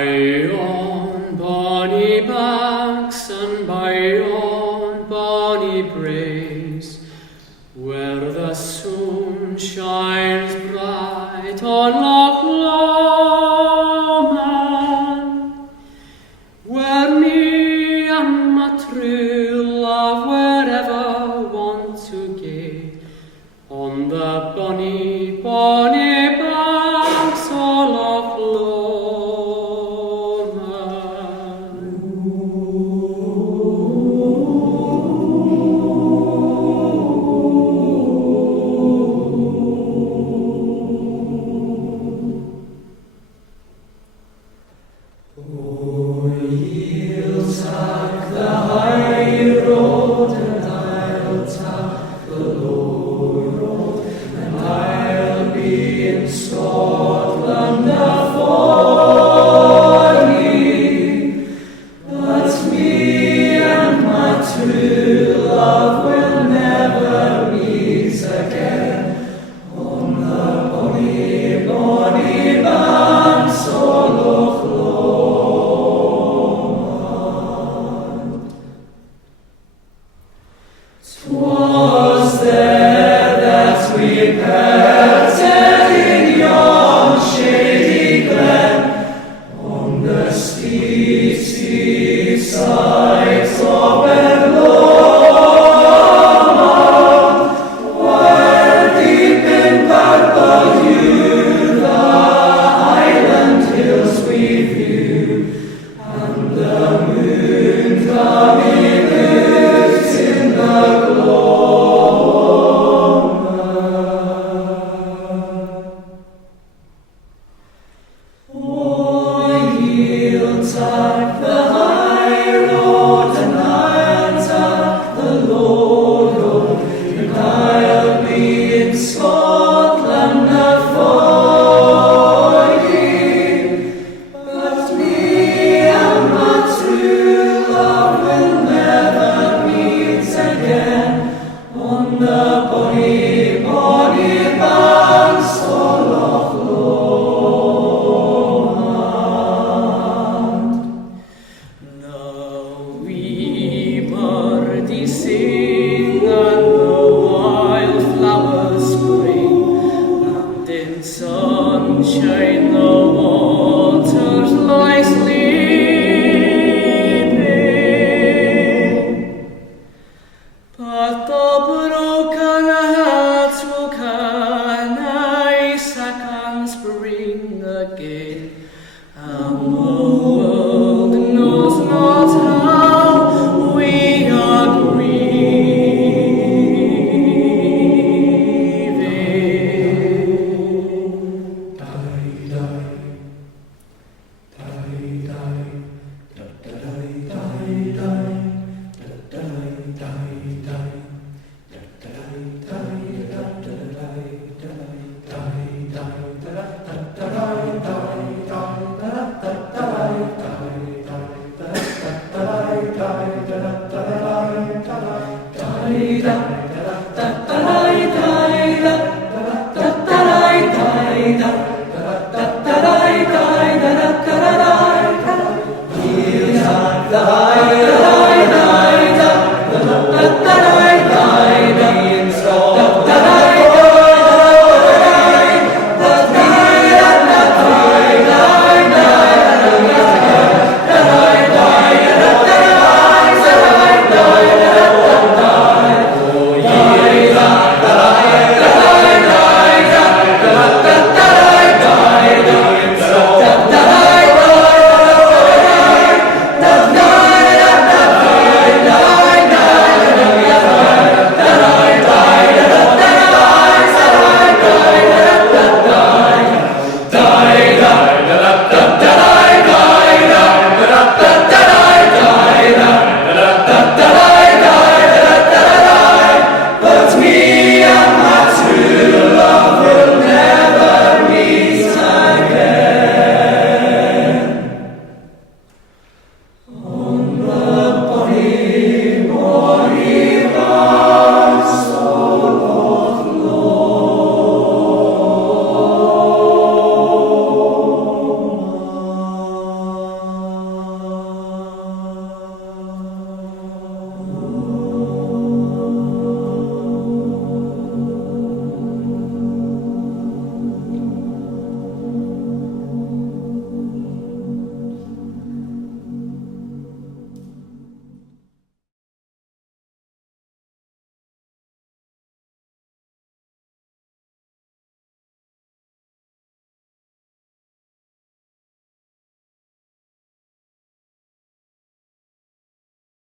by yon bonny banks and by yon bonny braes, where the sun shines bright on Loch Lomond, where me and my true love were ever wont to gae, on the bonny, bonny banks of Loch Lomond. Oh, ye'll take the high road, and I'll take the low road, and I'll be in Scotland afore ye. But me and my true love will never meet again on the bonny, bonny banks of Loch Lomond. 'Twas there that we parted in yon shady glen, on the steep, steep sides of Lomond, where deep in purple hue the highland hills we view, and the moon coming out in the gloaming. Oh, ye'll take the high road, and I'll take the low road, and I'll be in Scotland afore ye. But me and my true love will never meet again on the bonny, bonny banks of Loch Lomond. Now we birdies sing and the wildflowers spring, and in sunshine the waters lie sleeping. But the broken hearts will come, I seconds bring again.